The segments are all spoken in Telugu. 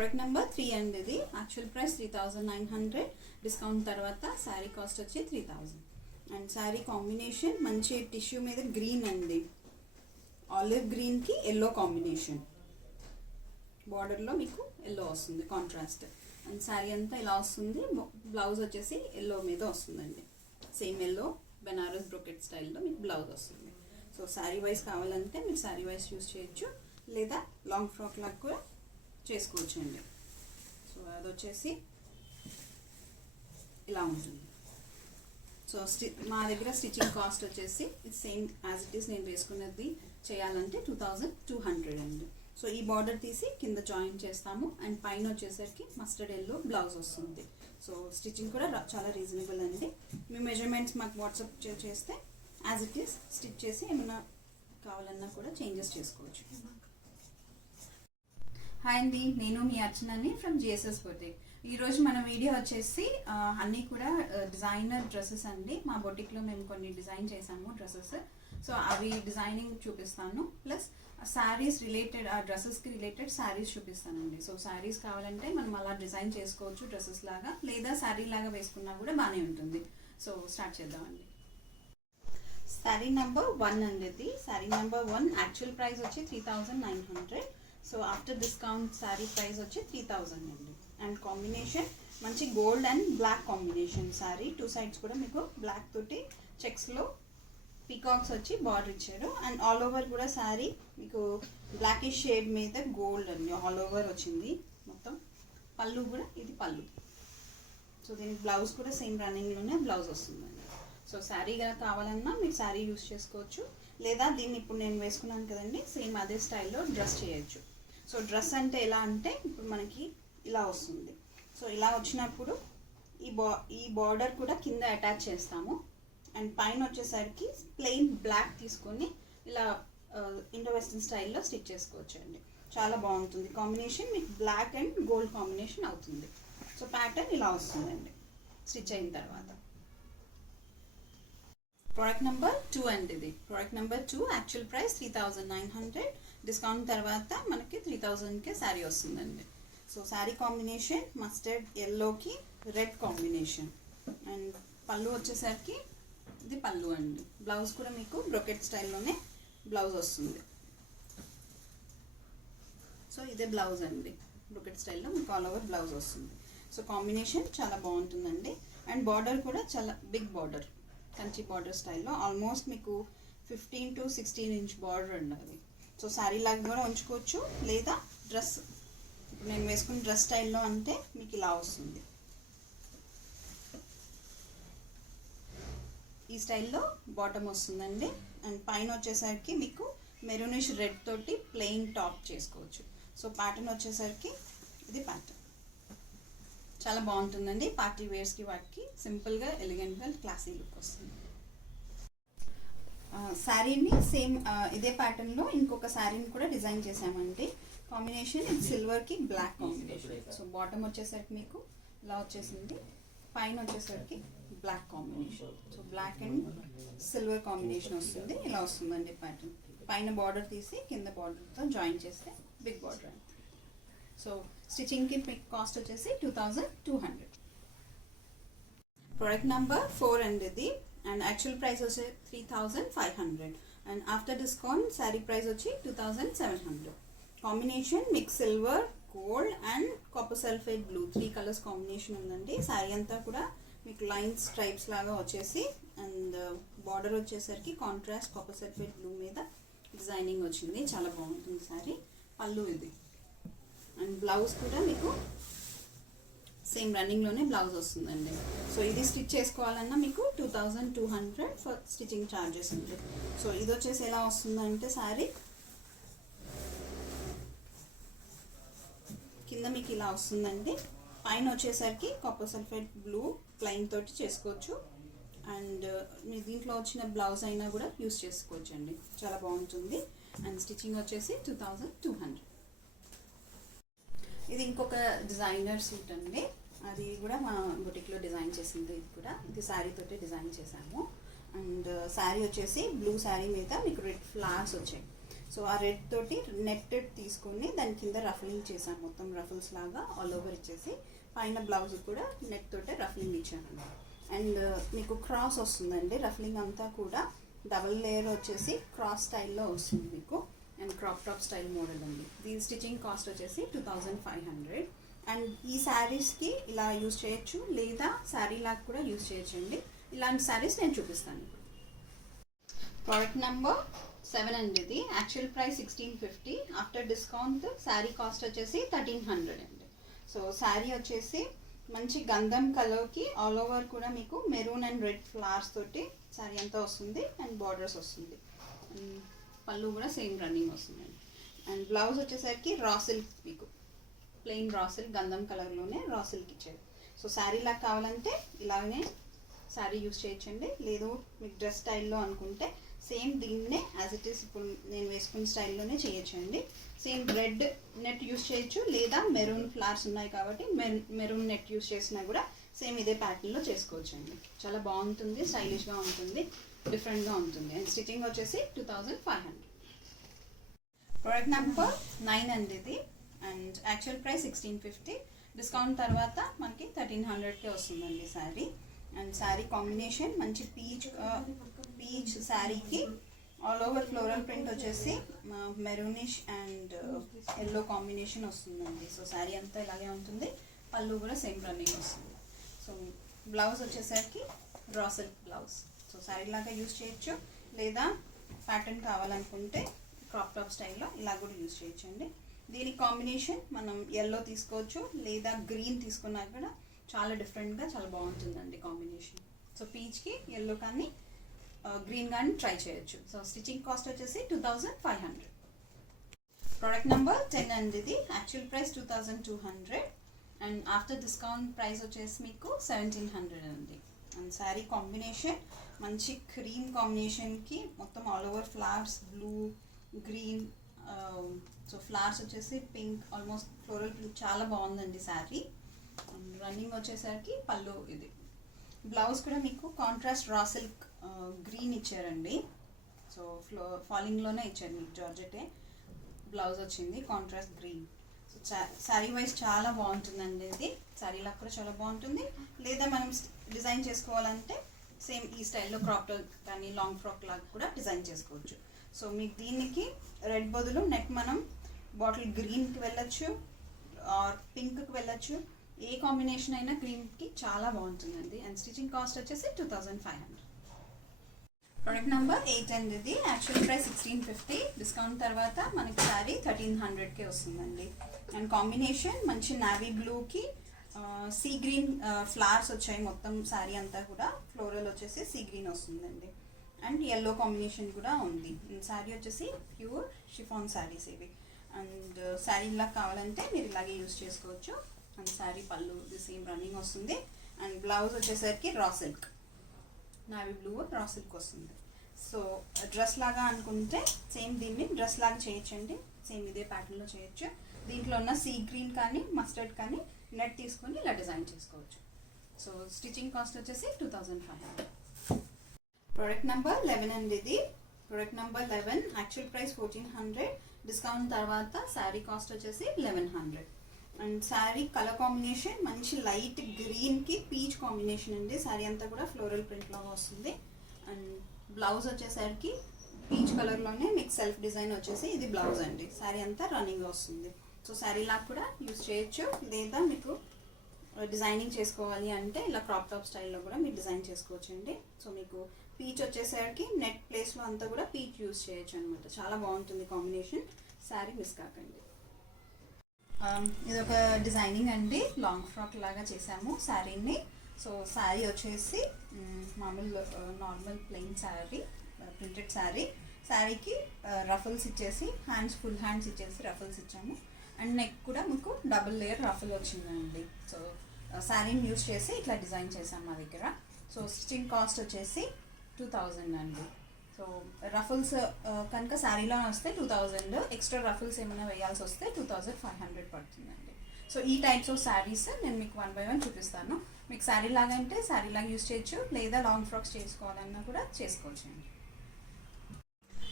ప్రోడక్ట్ నెంబర్ 3 అండి. ఇది యాక్చువల్ ప్రైస్ 3900, డిస్కౌంట్ తర్వాత శారీ కాస్ట్ వచ్చి 3000. అండ్ శారీ కాంబినేషన్ మంచి టిష్యూ మీద గ్రీన్ అండి, ఆలివ్ గ్రీన్కి ఎల్లో కాంబినేషన్, బార్డర్లో మీకు ఎల్లో వస్తుంది కాంట్రాస్ట్. అండ్ శారీ అంతా ఇలా వస్తుంది. బ్లౌజ్ వచ్చేసి ఎల్లో మీద వస్తుందండి, సేమ్ ఎల్లో బెనారస్ బ్రోకెట్ స్టైల్లో మీకు బ్లౌజ్ వస్తుంది. సో శారీ వైజ్ కావాలంటే మీరు శారీ వైజ్ యూస్ చేయొచ్చు, లేదా లాంగ్ ఫ్రాక్ లాగా కూడా చేసుకోవచ్చు అండి. సో అది వచ్చేసి ఇలా ఉంటుంది. సో మా దగ్గర స్టిచ్చింగ్ కాస్ట్ వచ్చేసి సేమ్ యాజ్ ఇట్ ఈస్ నేను వేసుకున్నది చేయాలంటే 2200 అండి. సో ఈ బార్డర్ తీసి కింద జాయిన్ చేస్తాము అండ్ పైన వచ్చేసరికి మస్టర్డ్ ఎల్లో బ్లౌజ్ వస్తుంది. సో స్టిచ్చింగ్ కూడా చాలా రీజనబుల్ అండి. మీ మెజర్మెంట్స్ మాకు వాట్సాప్ చేస్తే యాజ్ ఇట్ ఈస్ స్టిచ్ చేసి ఏమైనా కావాలన్నా కూడా చేంజెస్ చేసుకోవచ్చు. హాయ్ అండి, నేను మీ అర్చనని ఫ్రమ్ జిఎస్ఎస్ బొటిక్. ఈరోజు మన వీడియో వచ్చేసి అన్నీ కూడా డిజైనర్ డ్రెస్సెస్ అండి. మా బొటిక్లో మేము కొన్ని డిజైన్ చేసాము డ్రెస్సెస్. సో అవి డిజైనింగ్ చూపిస్తాను, ప్లస్ శారీస్ రిలేటెడ్, ఆ డ్రెస్సెస్కి రిలేటెడ్ శారీస్ చూపిస్తానండి. సో శారీస్ కావాలంటే మనం అలా డిజైన్ చేసుకోవచ్చు డ్రెస్సెస్ లాగా, లేదా శారీ లాగా వేసుకున్నా కూడా బాగానే ఉంటుంది. సో స్టార్ట్ చేద్దామండి. శారీ నెంబర్ 1 అండి. ఇది శారీ నెంబర్ 1 యాక్చువల్ ప్రైస్ వచ్చి 3900. So after discount sari price వచ్చి 3000 అండి. అండ్ కాంబినేషన్ మంచి gold and black combination sari. 2 sides కూడా మీకు బ్లాక్ తోటి చెక్స్లో పీకాక్స్ వచ్చి బార్డర్ ఇచ్చారు. అండ్ ఆల్ ఓవర్ కూడా శారీ మీకు బ్లాకిష్ షేడ్ మీద గోల్డ్ అండి ఆల్ ఓవర్ వచ్చింది మొత్తం. పళ్ళు కూడా ఇది పళ్ళు. సో దీనికి బ్లౌజ్ కూడా సేమ్ రన్నింగ్లోనే బ్లౌజ్ వస్తుందండి. సో శారీ కనుక కావాలన్నా మీరు శారీ యూస్ చేసుకోవచ్చు, లేదా దీన్ని ఇప్పుడు నేను వేసుకున్నాను కదండి సేమ్ అదే స్టైల్లో డ్రెస్ చేయొచ్చు. సో డ్రెస్ అంటే ఎలా అంటే ఇప్పుడు మనకి ఇలా వస్తుంది. సో ఇలా వచ్చినప్పుడు ఈ బార్డర్ కూడా కింద అటాచ్ చేస్తాము. అండ్ పైన వచ్చేసరికి ప్లెయిన్ బ్లాక్ తీసుకొని ఇలా ఇండో వెస్టర్న్ స్టైల్లో స్టిచ్ చేసుకోవచ్చు అండి. చాలా బాగుంటుంది కాంబినేషన్, మీకు బ్లాక్ అండ్ గోల్డ్ కాంబినేషన్ అవుతుంది. సో ప్యాటర్న్ ఇలా వస్తుందండి స్టిచ్ అయిన తర్వాత. ప్రోడక్ట్ నెంబర్ 2 అండి. ఇది product number 2 actual price 3900, discount తర్వాత మనకి 3000కే శారీ వస్తుందండి. సో శారీ కాంబినేషన్ మస్టర్డ్ ఎల్లోకి రెడ్ కాంబినేషన్. అండ్ పళ్ళు వచ్చేసరికి ఇది పళ్ళు అండి. బ్లౌజ్ కూడా మీకు బ్రోకెట్ స్టైల్లోనే బ్లౌజ్ వస్తుంది. సో ఇదే బ్లౌజ్ అండి, బ్రోకెట్ స్టైల్లో మీకు ఆల్ ఓవర్ బ్లౌజ్ వస్తుంది. సో కాంబినేషన్ చాలా బాగుంటుందండి. అండ్ బార్డర్ కూడా చాలా బిగ్ బార్డర్, కంచి బార్డర్ స్టైల్లో ఆల్మోస్ట్ మీకు 15 to 16 ఇంచ్ బార్డర్ ఉండాలి. సో శారీ లాగా కూడా ఉంచుకోవచ్చు, లేదా డ్రెస్ ఇప్పుడు నేను వేసుకున్న డ్రెస్ స్టైల్లో అంటే మీకు ఇలా వస్తుంది. ఈ స్టైల్లో బాటమ్ వస్తుందండి. అండ్ పైన వచ్చేసరికి మీకు మెరూనిష్ రెడ్ తోటి ప్లెయిన్ టాప్ చేసుకోవచ్చు. సో ప్యాటర్న్ వచ్చేసరికి ఇది ప్యాటర్న్ చాలా బాగుంటుందండి. పార్టీ వేర్స్కి వాటికి సింపుల్గా ఎలిగెంట్గా క్లాసీ లుక్ వస్తుంది. శారీని సేమ్ ఇదే ప్యాటర్న్లో ఇంకొక శారీని కూడా డిజైన్ చేసామండి. కాంబినేషన్ ఇది సిల్వర్కి బ్లాక్ కాంబినేషన్. సో బాటమ్ వచ్చేసరికి మీకు ఇలా వచ్చేసింది, పైన వచ్చేసరికి black combination. So black and silver combination వస్తుంది. ఇలా వస్తుందండి ప్యాటర్న్. పైన బార్డర్ తీసి కింద బార్డర్తో జాయిన్ చేస్తే బిగ్ బార్డర్ అండి. సో స్టిచ్చింగ్కి మీకు కాస్ట్ వచ్చేసి 2200. ప్రోడక్ట్ నెంబర్ 4 అండి. ఇది అండ్ యాక్చువల్ ప్రైస్ వచ్చి 3500 and after discount sari price వచ్చి 2700. కాంబినేషన్ మీకు silver, gold and copper sulphate blue 3 colours combination ఉందండి. శారీ అంతా కూడా మీకు లైన్స్ స్ట్రైప్స్ లాగా వచ్చేసి అండ్ బార్డర్ వచ్చేసరికి కాంట్రాస్ట్ కాపర్ సల్ఫేట్ బ్లూ మీద డిజైనింగ్ వచ్చింది. చాలా బాగుంటుంది శారీ. పళ్ళు ఇది. అండ్ బ్లౌజ్ కూడా మీకు సేమ్ రన్నింగ్లోనే బ్లౌజ్ వస్తుందండి. సో ఇది స్టిచ్ చేసుకోవాలన్నా మీకు 2200 ఫర్ స్టిచ్చింగ్ ఛార్జెస్ ఉంది. సో ఇది వచ్చేసి ఎలా వస్తుందంటే శారీ కింద మీకు ఇలా వస్తుందండి. పైన వచ్చేసరికి కాపర్ సల్ఫేట్ బ్లూ ప్లెయిన్ తోటి చేసుకోవచ్చు. అండ్ మీ దీంట్లో వచ్చిన బ్లౌజ్ అయినా కూడా యూస్ చేసుకోవచ్చు అండి. చాలా బాగుంటుంది. అండ్ స్టిచ్చింగ్ వచ్చేసి 2200. ఇది ఇంకొక డిజైనర్ సూట్ అండి. అది కూడా మా బొటిక్లో డిజైన్ చేసింది. ఇది శారీ తోటి డిజైన్ చేసాము. అండ్ శారీ వచ్చేసి బ్లూ శారీ మీద మీకు రెడ్ ఫ్లవర్స్ వచ్చాయి. సో ఆ రెడ్ తోటి నెట్టెడ్ తీసుకొని దాని కింద రఫలింగ్ చేశాను, మొత్తం రఫల్స్ లాగా ఆల్ ఓవర్ ఇచ్చేసి పైన బ్లౌజ్ కూడా నెట్ తోటే రఫలింగ్ ఇచ్చాను. అండ్ మీకు క్రాస్ వస్తుందండి, రఫలింగ్ అంతా కూడా డబుల్ లేయర్ వచ్చేసి క్రాస్ స్టైల్లో వస్తుంది మీకు. And crop top style model ఉంది. దీని స్టిచ్చింగ్ కాస్ట్ వచ్చేసి 2500. అండ్ ఈ శారీస్కి ఇలా యూజ్ చేయొచ్చు, లేదా శారీ లాగా కూడా యూజ్ చేయొచ్చు అండి. ఇలాంటి శారీస్ నేను చూపిస్తాను. ప్రోడక్ట్ నెంబర్ 7 అండి. ఇది actual price 1650, after discount sari cost వచ్చేసి 1300 అండి. సో శారీ వచ్చేసి మంచి గంధం కలర్కి ఆల్ ఓవర్ కూడా మీకు మెరూన్ అండ్ రెడ్ ఫ్లవర్స్ తోటి శారీ అంతా వస్తుంది. అండ్ బార్డర్స్ వస్తుంది. పళ్ళు కూడా సేమ్ రన్నింగ్ వస్తుందండి. అండ్ బ్లౌజ్ వచ్చేసరికి రా సిల్క్, మీకు ప్లెయిన్ రా సిల్క్ గంధం కలర్లోనే రా సిల్క్ ఇచ్చారు. సో శారీ లాగా కావాలంటే ఇలానే శారీ యూస్ చేయొచ్చండి. లేదు మీకు డ్రెస్ స్టైల్లో అనుకుంటే సేమ్ దీన్నే యాజ్ ఇట్ ఈస్ ఇప్పుడు నేను వేసుకున్న స్టైల్లోనే చేయొచ్చండి. సేమ్ రెడ్ నెట్ యూస్ చేయొచ్చు, లేదా మెరూన్ ఫ్లవర్స్ ఉన్నాయి కాబట్టి మెరూన్ నెట్ యూస్ చేసినా కూడా సేమ్ ఇదే ప్యాటర్న్లో చేసుకోవచ్చండి. చాలా బాగుంటుంది, స్టైలిష్గా ఉంటుంది, డిఫరెంట్గా ఉంటుంది. అండ్ స్టిచ్చింగ్ వచ్చేసి 2500. ప్రోడక్ట్ నెంబర్ 9 అండి ఇది. అండ్ యాక్చువల్ ప్రైస్ 1650, డిస్కౌంట్ తర్వాత మనకి 1300కే వస్తుందండి శారీ. అండ్ శారీ కాంబినేషన్ మంచి పీచ్ శారీకి ఆల్ ఓవర్ ఫ్లోరల్ ప్రింట్ వచ్చేసి మెరూనిష్ అండ్ ఎల్లో కాంబినేషన్ వస్తుందండి. సో శారీ అంతా ఇలాగే ఉంటుంది. పళ్ళు కూడా సేమ్ రన్నింగ్ వస్తుంది. సో బ్లౌజ్ వచ్చేసరికి raw silk blouse. So sari లాగా యూజ్ చేయొచ్చు, లేదా ప్యాటర్న్ కావాలనుకుంటే క్రాప్ టాప్ స్టైల్లో ఇలా కూడా యూజ్ చేయొచ్చు అండి. దీని కాంబినేషన్ మనం ఎల్లో తీసుకోవచ్చు, లేదా గ్రీన్ తీసుకున్నా కూడా చాలా డిఫరెంట్గా చాలా బాగుంటుందండి కాంబినేషన్. సో పీచ్కి ఎల్లో కానీ గ్రీన్ కానీ ట్రై చేయొచ్చు. సో స్టిచ్చింగ్ కాస్ట్ వచ్చేసి 2500. ప్రోడక్ట్ నెంబర్ 10 అండి ఇది. Actual price 2200 and after discount price వచ్చేసి మీకు 1700 అండి. అండ్ శారీ కాంబినేషన్ మంచి క్రీమ్ కాంబినేషన్కి మొత్తం all over flowers, blue, green, so flowers వచ్చేసి పింక్, ఆల్మోస్ట్ ఫ్లోరల్ పింక్, చాలా బాగుందండి శారీ. రన్నింగ్ వచ్చేసరికి పళ్ళు ఇది. బ్లౌజ్ కూడా మీకు కాంట్రాస్ట్ రా సిల్క్ గ్రీన్ ఇచ్చారండి. సో ఫాలింగ్లోనే ఇచ్చారు మీకు, జార్జెటే బ్లౌజ్ వచ్చింది contrast green. So sari wise చాలా బాగుంటుందండి ఇది. శారీలాగా కూడా చాలా బాగుంటుంది, లేదా మనం డిజైన్ చేసుకోవాలంటే సేమ్ ఈ స్టైల్లో క్రాప్ టాప్ కానీ లాంగ్ ఫ్రాక్ లాగా కూడా డిజైన్ చేసుకోవచ్చు. సో మీకు దీనికి రెడ్ బదులు నెక్ మనం బాటిల్ గ్రీన్కి వెళ్ళచ్చు, ఆర్ పింక్కి వెళ్ళచ్చు. ఏ కాంబినేషన్ అయినా క్రీమ్కి చాలా బాగుంటుందండి. అండ్ స్టిచ్చింగ్ కాస్ట్ వచ్చేసి 2500. ప్రోడక్ట్ నెంబర్ 8 అండి ఇది. యాక్చువల్ ప్రైస్ 1650, డిస్కౌంట్ తర్వాత మనకి శారీ 1300కే వస్తుందండి. అండ్ కాంబినేషన్ మంచి నావీ బ్లూకి సీ గ్రీన్ ఫ్లవర్స్ వచ్చాయి. మొత్తం శారీ అంతా కూడా ఫ్లోరల్ వచ్చేసి సీ గ్రీన్ వస్తుందండి. అండ్ ఎల్లో కాంబినేషన్ కూడా ఉంది. శారీ వచ్చేసి ప్యూర్ షిఫాన్ శారీస్ ఇవి. అండ్ శారీ ఇలా కావాలంటే మీరు ఇలాగే యూజ్ చేసుకోవచ్చు. అండ్ శారీ పళ్ళు సేమ్ రన్నింగ్ వస్తుంది. అండ్ బ్లౌజ్ వచ్చేసరికి raw silk, navy blue raw silk వస్తుంది. సో డ్రెస్ లాగా అనుకుంటే సేమ్ దీన్ని డ్రెస్ లాగా చేయొచ్చండి. సేమ్ ఇదే ప్యాటర్న్లో చేయొచ్చు. దీంట్లో ఉన్న సీ గ్రీన్ కానీ మస్టర్డ్ కానీ నెట్ తీసుకొని ఇలా డిజైన్ చేసుకోవచ్చు. సో స్టిచ్చింగ్ కాస్ట్ వచ్చేసి 2500. ప్రోడక్ట్ నెంబర్ 11 అండి ఇది. Product number 11 actual price 1400, discount తర్వాత శారీ కాస్ట్ వచ్చేసి 1100. అండ్ శారీ కలర్ కాంబినేషన్ మంచి లైట్ గ్రీన్కి పీచ్ కాంబినేషన్ అండి. శారీ అంతా కూడా ఫ్లోరల్ ప్రింట్ లాగా వస్తుంది. అండ్ బ్లౌజ్ వచ్చేసరికి పీచ్ కలర్లోనే మీకు సెల్ఫ్ డిజైన్ వచ్చేసి ఇది బ్లౌజ్ అండి. శారీ అంతా రన్నింగ్ వస్తుంది. సో శారీ లాగా కూడా యూజ్ చేయొచ్చు, లేదా మీకు డిజైనింగ్ చేసుకోవాలి అంటే ఇలా క్రాప్ టాప్ స్టైల్లో కూడా మీరు డిజైన్ చేసుకోవచ్చు అండి. సో మీకు పీచ్ వచ్చేసరికి నెట్ ప్లేస్లో అంతా కూడా పీచ్ యూజ్ చేయొచ్చు అనమాట. చాలా బాగుంటుంది కాంబినేషన్. శారీ మిస్ కాకండి. ఇది ఒక డిజైనింగ్ అండి, లాంగ్ ఫ్రాక్ లాగా చేసాము శారీని. సో శారీ వచ్చేసి మామూలు normal plain sari, printed sari. శారీకి రఫల్స్ ఇచ్చేసి హ్యాండ్స్, ఫుల్ హ్యాండ్స్ ఇచ్చేసి రఫల్స్ ఇచ్చాము. అండ్ నెక్ కూడా మీకు డబుల్ లేయర్ రఫల్ వచ్చిందండి. సో శారీని యూజ్ చేసి ఇట్లా డిజైన్ చేసాము మా దగ్గర. సో స్టిచ్చింగ్ కాస్ట్ వచ్చేసి 2000 అండి. సో రఫల్స్ కనుక శారీలోనే వస్తే 2000, ఎక్స్ట్రా రఫల్స్ ఏమైనా వేయాల్సి వస్తే 2500 పడుతుందండి. సో ఈ టైప్స్ ఆఫ్ శారీస్ నేను మీకు 1 by 1 చూపిస్తాను. మీకు శారీ లాగా అంటే శారీ లాగా యూజ్ చేయొచ్చు, లేదా లాంగ్ ఫ్రాక్స్ చేసుకోవాలన్నా కూడా చేసుకోవచ్చు అండి.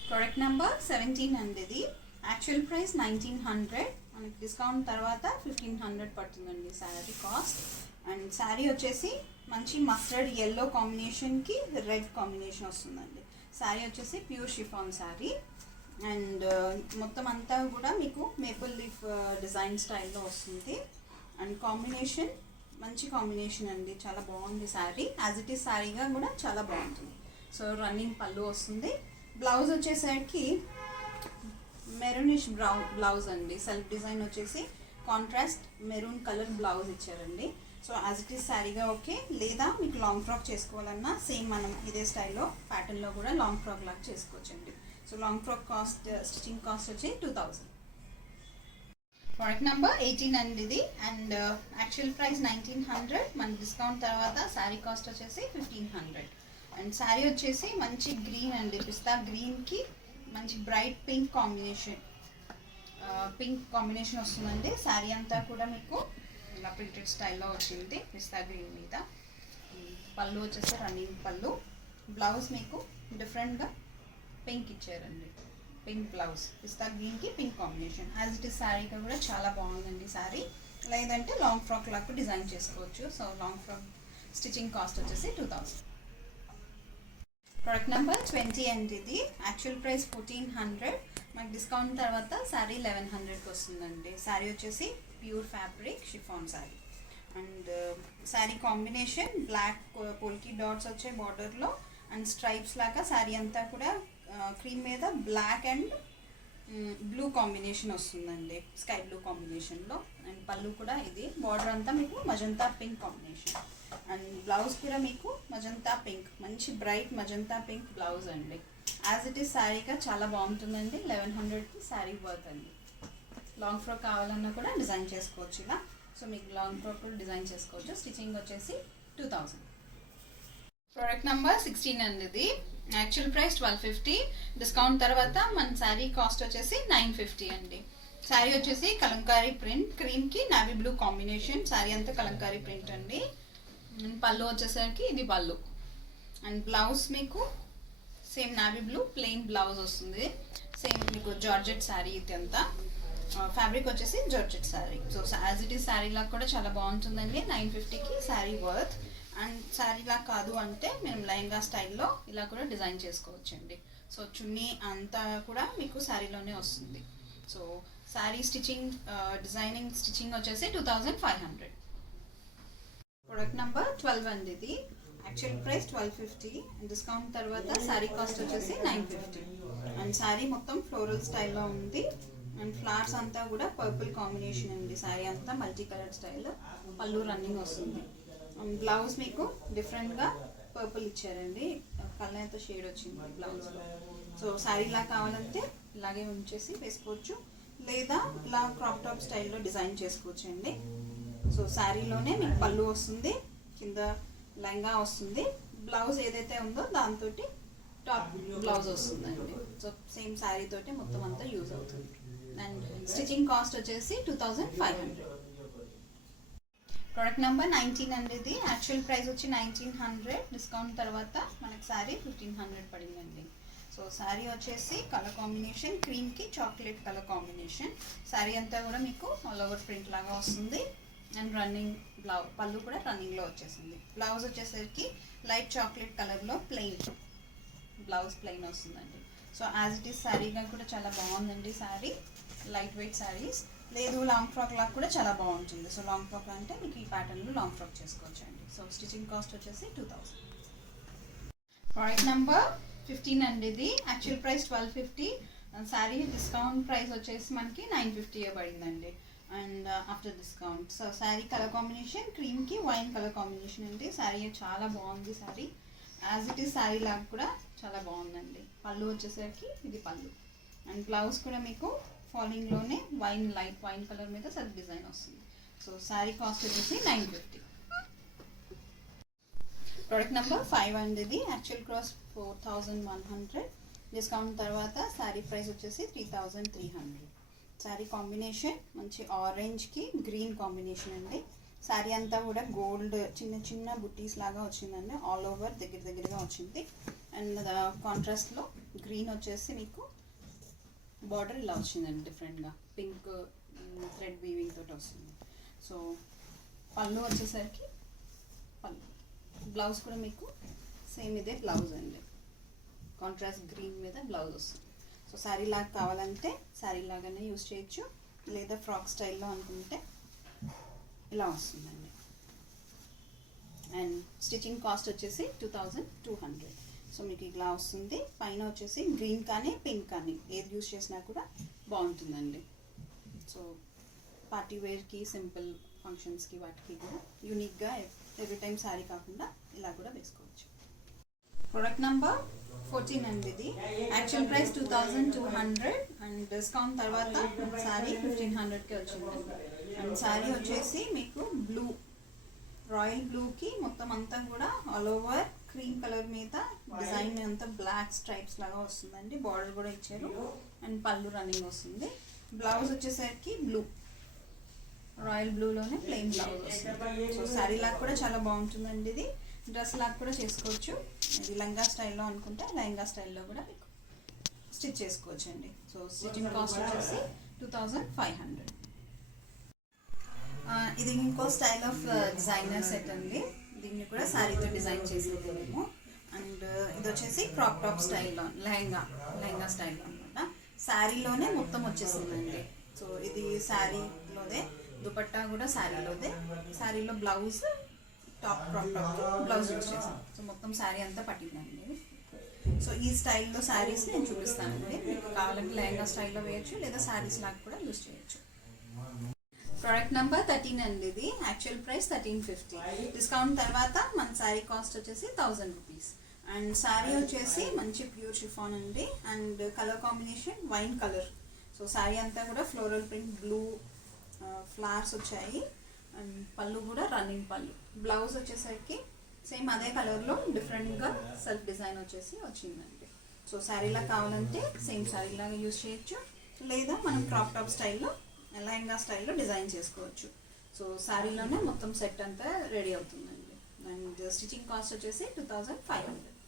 ప్రోడక్ట్ నెంబర్ 17 అండి. ఇది యాక్చువల్ ప్రైస్ 1900, మనకి డిస్కౌంట్ తర్వాత 1500 పడుతుందండి శారీ కాస్ట్. అండ్ శారీ వచ్చేసి మంచి మస్టర్డ్ ఎల్లో కాంబినేషన్కి రెడ్ కాంబినేషన్ వస్తుందండి. శారీ వచ్చేసి ప్యూర్ షిఫాన్ శారీ. అండ్ మొత్తం అంతా కూడా మీకు మేపుల్ లీఫ్ డిజైన్ స్టైల్లో వస్తుంది. అండ్ కాంబినేషన్ మంచి కాంబినేషన్ అండి, చాలా బాగుంది శారీ. యాజ్ ఇట్ ఈస్ శారీగా కూడా చాలా బాగుంటుంది. సో రన్నింగ్ పళ్ళు వస్తుంది. బ్లౌజ్ వచ్చేసరికి మెరూనిష్ బ్రౌన్ బ్లౌజ్ అండి. సెల్ఫ్ డిజైన్ వచ్చేసి కాంట్రాస్ట్ మెరూన్ కలర్ బ్లౌజ్ ఇచ్చారండి. So as it is శారీగా okay. లేదా మీకు లాంగ్ ఫ్రాక్ చేసుకోవాలన్నా సేమ్ మనం ఇదే స్టైల్లో ప్యాటర్న్లో కూడా లాంగ్ ఫ్రాక్ లాగా చేసుకోవచ్చండి. So long frock cost stitching cost వచ్చి 2000. ప్రోడక్ట్ నెంబర్ 18 అండి ఇది. అండ్ యాక్చువల్ ప్రైస్ 1900, మన డిస్కౌంట్ తర్వాత శారీ కాస్ట్ వచ్చేసి 1500. అండ్ శారీ వచ్చేసి మంచి గ్రీన్ అండి, పిస్తా గ్రీన్కి మంచి బ్రైట్ పింక్ కాంబినేషన్ వస్తుందండి. శారీ అంతా కూడా మీకు ఇలా ప్రింటెడ్ స్టైల్లో వచ్చింది పిస్తా గ్రీన్ మీద. పళ్ళు వచ్చేసి రన్నింగ్ పళ్ళు. బ్లౌజ్ మీకు డిఫరెంట్గా పింక్ ఇచ్చారండి, పింక్ బ్లౌజ్, పిస్తా గ్రీన్కి pink combination. As it is శారీగా కూడా చాలా బాగుందండి శారీ. లేదంటే లాంగ్ ఫ్రాక్ లాగా డిజైన్ చేసుకోవచ్చు. So long frock stitching cost వచ్చేసి 2000. ప్రోడక్ట్ నెంబర్ 20 అండి. ఇది యాక్చువల్ ప్రైస్ 1400, మనకి డిస్కౌంట్ తర్వాత శారీ 1100కి వస్తుందండి. శారీ వచ్చేసి pure fabric chiffon sari. And sari combination black పోల్కి dots వచ్చే బార్డర్లో అండ్ స్ట్రైప్స్ లాగా శారీ అంతా కూడా క్రీమ్ మీద బ్లాక్ అండ్ బ్లూ కాంబినేషన్ వస్తుందండి, స్కై బ్లూ కాంబినేషన్లో. అండ్ పళ్ళు కూడా ఇది, బార్డర్ అంతా మీకు magenta pink combination. And blouse కూడా మీకు మజంతా పింక్, మంచి బ్రైట్ మజంతా పింక్ బ్లౌజ్ అండి. యాజ్ ఇట్ ఈస్ శారీగా చాలా బాగుంటుందండి. 1100కి శారీ వర్త్ అండి. లాంగ్ ఫ్రాక్ కావాలన్నా కూడా డిజైన్ చేసుకోవచ్చు ఇలా. సో మీకు లాంగ్ ఫ్రాక్ కూడా డిజైన్ చేసుకోవచ్చు. స్టిచ్చింగ్ వచ్చేసి 2000. ప్రోడక్ట్ నెంబర్ 16 అండి. ఇది యాక్చువల్ ప్రైస్ 1250, డిస్కౌంట్ తర్వాత మన శారీ కాస్ట్ వచ్చేసి 950 అండి. శారీ వచ్చేసి Kalamkari print, క్రీమ్కి navy blue combination. Sari అంతా కలంకారీ ప్రింట్ అండి. అండ్ పళ్ళు వచ్చేసరికి ఇది పళ్ళు. అండ్ బ్లౌజ్ మీకు same navy blue plain blouse వస్తుంది. సేమ్ మీకు జార్జెట్ శారీ ఇది అంతా. ఫ్యాబ్రిక్ వచ్చేసి georgette sari. So as it is శారీలా కూడా చాలా బాగుంటుందండి. 950కి శారీ వర్త్. అండ్ శారీలా కాదు అంటే మేము లెహంగా స్టైల్లో ఇలా కూడా డిజైన్ చేసుకోవచ్చండి. సో చున్నీ అంతా కూడా మీకు శారీలోనే వస్తుంది. So sari stitching designing stitching వచ్చేసి 2500. ప్రోడక్ట్ నెంబర్ 12 అండి. ఇది యాక్చువల్ ప్రైస్ 1250, డిస్కౌంట్ తర్వాత శారీ కాస్ట్ వచ్చేసి 950. అండ్ శారీ మొత్తం ఫ్లోరల్ స్టైల్లో ఉంది. అండ్ ఫ్లవర్స్ అంతా కూడా పర్పుల్ కాంబినేషన్ అండి. శారీ అంతా మల్టీ కలర్ స్టైల్. పళ్ళు రన్నింగ్ వస్తుంది. బ్లౌజ్ మీకు డిఫరెంట్గా పర్పుల్ ఇచ్చారండి, కళ్ళతో షేడ్ వచ్చింది బ్లౌజ్లో. సో శారీ ఇలా కావాలంటే ఇలాగే ఉంచేసి వేసుకోవచ్చు, లేదా ఇలా క్రాప్ టాప్ స్టైల్లో డిజైన్ చేసుకోవచ్చు అండి. సో శారీలోనే మీకు పళ్ళు వస్తుంది, కింద లెహంగా వస్తుంది, బ్లౌజ్ ఏదైతే ఉందో దాంతో టాప్ బ్లౌజ్ వస్తుందండి. సో సేమ్ శారీ తోటి మొత్తం అంతా యూజ్ అవుతుంది. అండ్ స్టిచ్చింగ్ కాస్ట్ వచ్చేసి 2500. ప్రోడక్ట్ నెంబర్ 19 అండి. ఇది యాక్చువల్ ప్రైస్ వచ్చి 1900, డిస్కౌంట్ తర్వాత మనకి శారీ 1500 పడిందండి. సో శారీ వచ్చేసి colour combination క్రీమ్కి chocolate colour combination. Sari అంతా కూడా మీకు ఆల్ ఓవర్ ప్రింట్ లాగా వస్తుంది. అండ్ రన్నింగ్ పళ్ళు కూడా రన్నింగ్లో వచ్చేసింది. బ్లౌజ్ వచ్చేసరికి లైట్ చాక్లెట్ కలర్లో ప్లెయిన్ బ్లౌజ్ ప్లెయిన్ వస్తుందండి. సో యాజ్ ఇట్ ఈస్ శారీగా కూడా చాలా బాగుందండి. శారీ లైట్ వెయిట్ శారీస్, లేదు లాంగ్ ఫ్రాక్ లాగా కూడా చాలా బాగుంటుంది. సో లాంగ్ ఫ్రాక్ అంటే మీకు ఈ ప్యాటర్న్లో లాంగ్ ఫ్రాక్ చేసుకోవచ్చు అండి. సో స్టిచ్చింగ్ కాస్ట్ వచ్చేసి 2000. ప్రోడక్ట్ నెంబర్ 15 అండి. ఇది actual price 1250, sari discount price వచ్చేసి మనకి 950 పడిందండి. And after discount. So sari colour combination క్రీమ్కి wine colour combination అండి. శారీ చాలా బాగుంది. Sari as it is sari లాగా కూడా చాలా బాగుందండి. పళ్ళు వచ్చేసరికి ఇది పళ్ళు. అండ్ బ్లౌజ్ కూడా మీకు ఫాలింగ్లోనే లైట్ వైన్ కలర్ మీద సెల్ఫ్ డిజైన్ వస్తుంది. సో శారీ కాస్ట్ వచ్చేసి 950. ప్రోడక్ట్ నెంబర్ 5 అండి. ఇది యాక్చువల్ కాస్ట్ 4100, డిస్కౌంట్ తర్వాత శారీ ప్రైస్ వచ్చేసి 3300. శారీ కాంబినేషన్ మంచి ఆరెంజ్కి గ్రీన్ కాంబినేషన్ అండి. శారీ అంతా కూడా గోల్డ్ చిన్న చిన్న బుట్టీస్ లాగా వచ్చిందండి. ఆల్ ఓవర్ దగ్గరగా వచ్చింది. అండ్ కాంట్రాస్ట్లో గ్రీన్ వచ్చేసి మీకు బార్డర్ ఇలా వచ్చిందండి, డిఫరెంట్గా పింక్ థ్రెడ్ వీవింగ్ తోటి వస్తుంది. సో పళ్ళు వచ్చేసరికి పళ్ళు, బ్లౌజ్ కూడా మీకు సేమ్ ఇదే బ్లౌజ్ అండి, కాంట్రాస్ట్ గ్రీన్ మీద బ్లౌజ్ వస్తుంది. సో శారీ లాగా కావాలంటే శారీ లాగానే యూజ్ చేయొచ్చు, లేదా ఫ్రాక్ స్టైల్లో అనుకుంటే ఇలా వస్తుందండి. అండ్ స్టిచ్చింగ్ కాస్ట్ వచ్చేసి 2200. సో మీకు ఇలా వస్తుంది. పైన వచ్చేసి గ్రీన్ కానీ పింక్ కానీ ఏది యూజ్ చేసినా కూడా బాగుంటుందండి. సో పార్టీ వేర్కి, సింపుల్ ఫంక్షన్స్కి వాటికి కూడా యూనిక్గా ఎవ్రీ టైం శారీ కాకుండా ఇలా కూడా వేసుకోవచ్చు. ప్రోడక్ట్ నెంబర్ 14 అండి. ఇది యాక్చువల్ ప్రైస్ 2200 అండ్ డిస్కౌంట్ తర్వాత శారీ 1500కి వచ్చిందండి. అండ్ శారీ వచ్చేసి మీకు బ్లూ, రాయల్ బ్లూకి మొత్తం అంతా కూడా ఆల్ ఓవర్ క్రీమ్ కలర్ మీద డిజైన్ అంతా బ్లాక్ స్ట్రైప్స్ లాగా వస్తుందండి. బార్డర్ కూడా ఇచ్చారు అండ్ పళ్ళు రన్నింగ్ వస్తుంది. బ్లౌజ్ వచ్చేసరికి బ్లూ, రాయల్ బ్లూలోనే ప్లెయిన్ బ్లౌజ్ వస్తుంది. సో శారీ లాగా కూడా చాలా బాగుంటుందండి. ఇది డ్రెస్ లాగా కూడా చేసుకోవచ్చు. ఇది లంగా స్టైల్లో అనుకుంటే లెహంగా స్టైల్లో కూడా మీకు స్టిచ్ చేసుకోవచ్చు అండి. సో స్టిచ్చింగ్ కాస్ట్ వచ్చేసి 2500. ఇది ఇంకో స్టైల్ ఆఫ్ డిజైనర్ సెట్ అండి. దీన్ని కూడా శారీతో డిజైన్ చేసేది మేము. అండ్ ఇది వచ్చేసి క్రాప్ టాప్ స్టైల్లో, లెహంగా స్టైల్లో అనమాట. శారీలోనే మొత్తం వచ్చేసిందండి. సో ఇది శారీలోదే, దుపట్టా కూడా శారీలోదే. శారీలో blouse, top crop top blouse use చేసాం. సో మొత్తం శారీ అంతా పట్టిందండి. సో ఈ స్టైల్లో శారీస్ నేను చూపిస్తానండి. మీకు కావాలంటే లెహంగా స్టైల్లో వేయచ్చు, లేదా శారీస్ లాగా కూడా యూజ్ చేయొచ్చు. ప్రోడక్ట్ నెంబర్ 13 అండి. ఇది యాక్చువల్ ప్రైస్ 1350. డిస్కౌంట్ తర్వాత మన శారీ కాస్ట్ వచ్చేసి 1000 రూపీస్. అండ్ శారీ వచ్చేసి మంచి ప్యూర్ షిఫాన్ అండి. And colour combination wine colour. So sari అంతా కూడా ఫ్లోరల్ ప్రింట్, బ్లూ ఫ్లవర్స్ వచ్చాయి. అండ్ పళ్ళు కూడా రన్నింగ్ పళ్ళు. బ్లౌజ్ వచ్చేసరికి సేమ్ అదే కలర్లో డిఫరెంట్గా సెల్ఫ్ డిజైన్ వచ్చేసి వచ్చిందండి. సో శారీలా కావాలంటే సేమ్ శారీలాగా యూజ్ చేయొచ్చు, లేదా మనం క్రాప్ టాప్ స్టైల్లో, లెహంగా స్టైల్లో డిజైన్ చేసుకోవచ్చు. సో శారీలోనే మొత్తం సెట్ అంతా రెడీ అవుతుందండి. అండ్ స్టిచ్చింగ్ కాస్ట్ వచ్చేసి 2500.